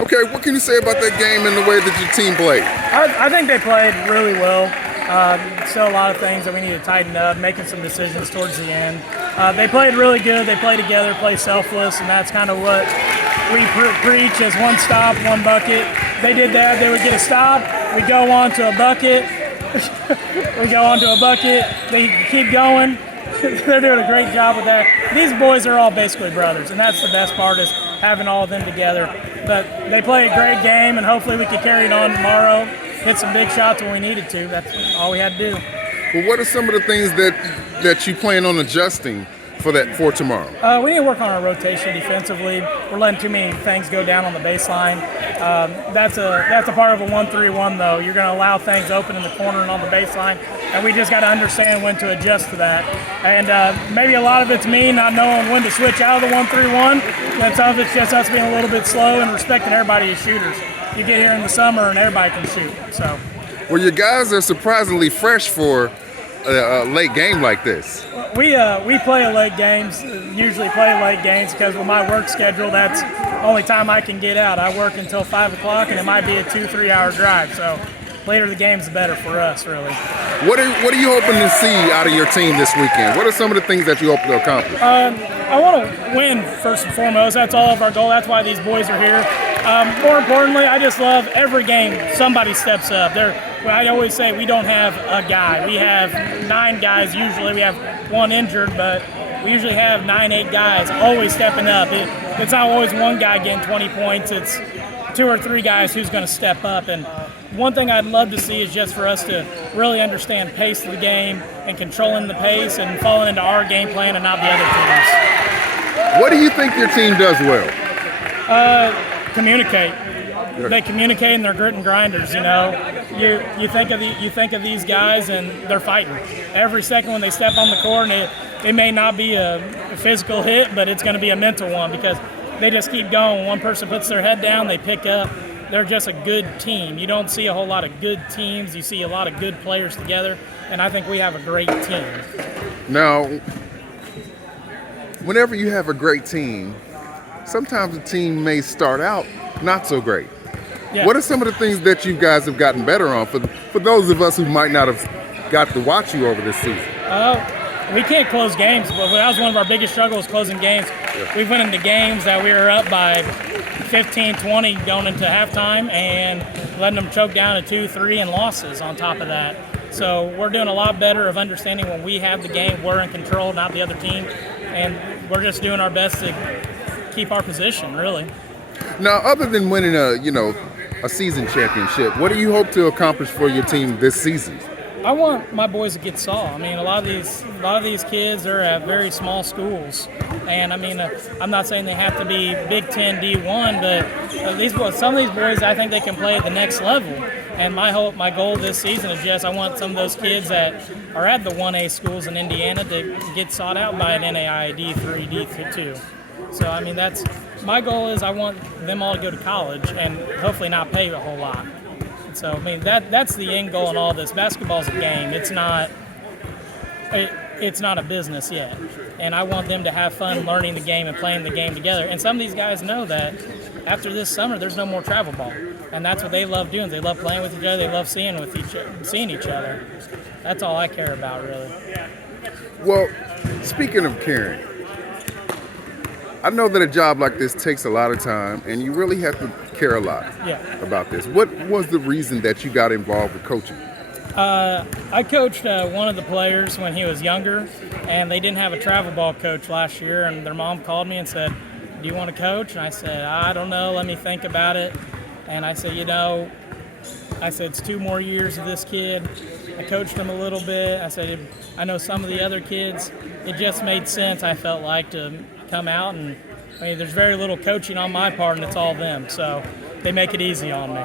Okay, what can you say about that game and the way that your team played? I think they played really well. Still a lot of things that we need to tighten up, making some decisions towards the end. They played really good. They played together, played selfless, and that's kind of what we preach as one stop, one bucket. They did that. They would get a stop. We go on to a bucket. We go on to a bucket. They keep going. They're doing a great job with that. These boys are all basically brothers, and that's the best part is having all of them together. But they play a great game, and hopefully we can carry it on tomorrow, hit some big shots when we needed to. That's all we had to do. Well, what are some of the things that you plan on adjusting for tomorrow? We need to work on our rotation defensively. We're letting too many things go down on the baseline. That's a part of a 1-3-1 though. You're going to allow things open in the corner and on the baseline, and we just got to understand when to adjust to that. And maybe a lot of it's me not knowing when to switch out of the 1-3-1. And some of it's just us being a little bit slow and respecting everybody as shooters. You get here in the summer and everybody can shoot. So, well, your guys are surprisingly fresh for a late game like this. We play late games, usually play late games because with my work schedule, that's the only time I can get out. I work until 5 o'clock, and it might be a 2-3 hour drive. So later the game's the better for us, really. What are you hoping to see out of your team this weekend? What are some of the things that you hope to accomplish? I want to win first and foremost. That's all of our goal. That's why these boys are here. More importantly, I just love every game somebody steps up. I always say we don't have a guy. We have 9 guys usually. We have 1 injured, but we usually have 9-8 guys always stepping up. It's not always one guy getting 20 points. It's 2 or 3 guys who's going to step up. And one thing I'd love to see is just for us to really understand pace of the game and controlling the pace and falling into our game plan and not the other teams. What do you think your team does well? Communicate. They communicate and they're grit and grinders. You know, you think of these guys and they're fighting every second when they step on the court. And it may not be a physical hit, but it's going to be a mental one because they just keep going. One person puts their head down, they pick up. They're just a good team. You don't see a whole lot of good teams. You see a lot of good players together, and I think we have a great team. Now, whenever you have a great team, sometimes the team may start out not so great. Yeah. What are some of the things that you guys have gotten better on for those of us who might not have got to watch you over this season? We can't close games, but that was one of our biggest struggles, closing games. Yeah. We went into games that we were up by 15, 20 going into halftime and letting them choke down to 2-3 and losses on top of that. So we're doing a lot better of understanding when we have the game, we're in control, not the other team, and we're just doing our best to keep our position, really. Now, other than winning a season championship, what do you hope to accomplish for your team this season? I want my boys to get saw. I mean, a lot of these kids are at very small schools, and I mean, I'm not saying they have to be Big Ten D1, but some of these boys, I think they can play at the next level. And my goal this season is just I want some of those kids that are at the 1A schools in Indiana to get sought out by an NAIA D3, D2. So I mean, that's my goal is I want them all to go to college and hopefully not pay a whole lot. So I mean that's the end goal in all this. Basketball's a game. It's not a business yet. And I want them to have fun learning the game and playing the game together. And some of these guys know that after this summer there's no more travel ball. And that's what they love doing. They love playing with each other. They love seeing each other. That's all I care about, really. Well, speaking of caring, I know that a job like this takes a lot of time, and you really have to care a lot about this. What was the reason that you got involved with coaching? I coached one of the players when he was younger, and they didn't have a travel ball coach last year, and their mom called me and said, "Do you want to coach?" And I said, "I don't know, let me think about it." And I said, it's 2 more years of this kid. I coached him a little bit. I said, I know some of the other kids. It just made sense, I felt like, to come out, and I mean, there's very little coaching on my part, and it's all them, so they make it easy on me.